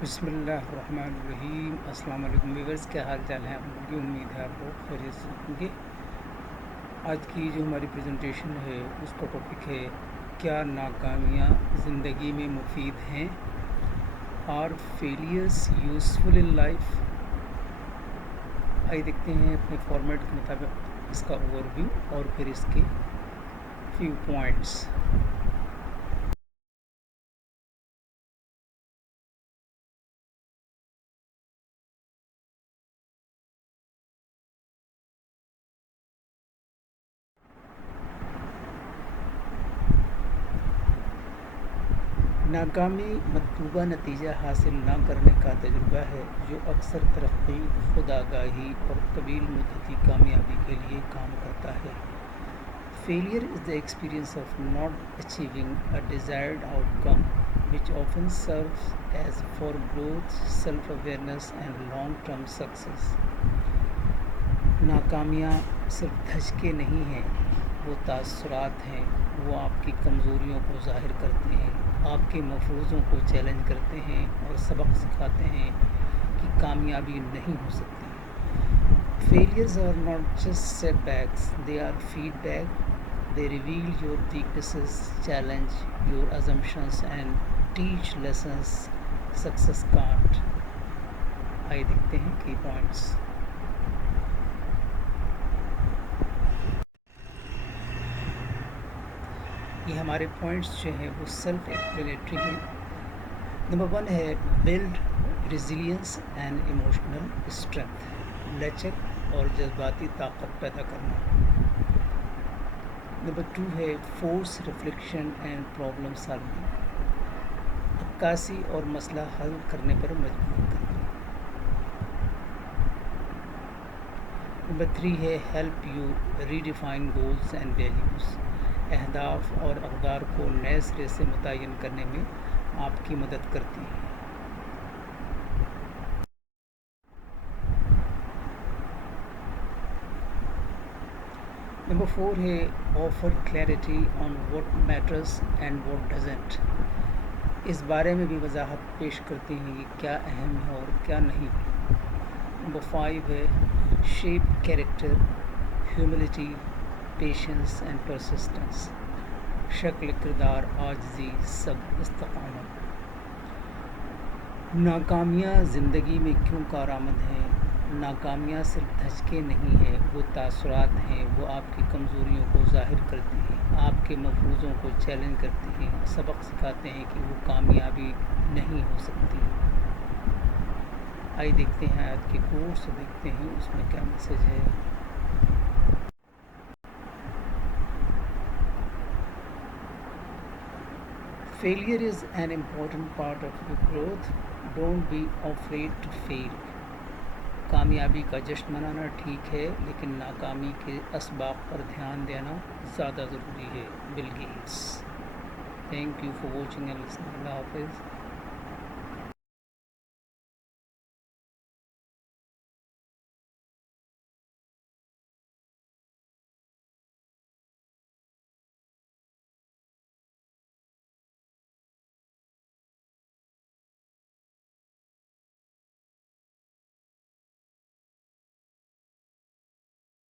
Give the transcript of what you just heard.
بسم اللہ الرحمن الرحیم۔ السلام علیکم ویورز، کیا حال چال ہے؟ مجھے امید ہے آپ لوگ خیریت سے ہوں گے۔ آج کی جو ہماری پریزنٹیشن ہے اس کا ٹاپک ہے کیا ناکامیاں زندگی میں مفید ہیں؟ Are failures useful in life? آئیے دیکھتے ہیں اپنے فارمیٹ کے مطابق اس کا اوور ویو اور پھر اس کے فیو پوائنٹس۔ ناکامی مطلوبہ نتیجہ حاصل نہ کرنے کا تجربہ ہے جو اکثر ترقی، خودآگاہی اور طویل مدتی کامیابی کے لیے کام کرتا ہے۔ Failure is the experience of not achieving a desired outcome, which often serves as for growth, self-awareness and long-term success. ناکامیاں صرف دھچکے نہیں ہیں، وہ تاثرات ہیں۔ وہ آپ کی کمزوریوں کو ظاہر کرتے ہیں، آپ کے مفروضوں کو چیلنج کرتے ہیں اور سبق سکھاتے ہیں کہ کامیابی نہیں ہو سکتی۔ Failures are not just setbacks, they are feedback. They reveal your weaknesses, challenge your assumptions and teach lessons success can't. آئیے دیکھتے ہیں کی پوائنٹس۔ یہ ہمارے پوائنٹس جو ہیں وہ سیلف ایکسپلینیٹری ہیں۔ نمبر 1 ہے build resilience and emotional strength, لچک اور جذباتی طاقت پیدا کرنا۔ نمبر 2 ہے force reflection and problem solving, عکاسی اور مسئلہ حل کرنے پر مجبور کرنا۔ نمبر 3 ہے help you redefine goals and values, اہداف اور اقدار کو نئے سرے سے متعین کرنے میں آپ کی مدد کرتی ہے۔ نمبر 4 ہے offer clarity on what matters and what doesn't, اس بارے میں بھی وضاحت پیش کرتی ہیں کہ کیا اہم ہے اور کیا نہیں۔ نمبر 5 ہے shape character, humility, patience and persistence, شکل کردار، عاجزی، صبر، استقامت۔ ناکامیاں زندگی میں کیوں کارآمد ہیں؟ ناکامیاں صرف دھچکے نہیں ہیں، وہ تاثرات ہیں۔ وہ آپ کی کمزوریوں کو ظاہر کرتی ہیں، آپ کے مفروضوں کو چیلنج کرتی ہیں، سبق سکھاتے ہیں کہ وہ کامیابی نہیں ہو سکتی۔ آئیے دیکھتے ہیں آج کے کورس اور دیکھتے ہیں اس میں کیا میسج ہے۔ Failure is an important part of your growth. Don't be afraid to fail. کامیابی کا جشن منانا ٹھیک ہے، لیکن ناکامی کے اسباب پر دھیان دینا زیادہ ضروری ہے۔ Bill Gates. Thank you for watching and listening. اللہ حافظ۔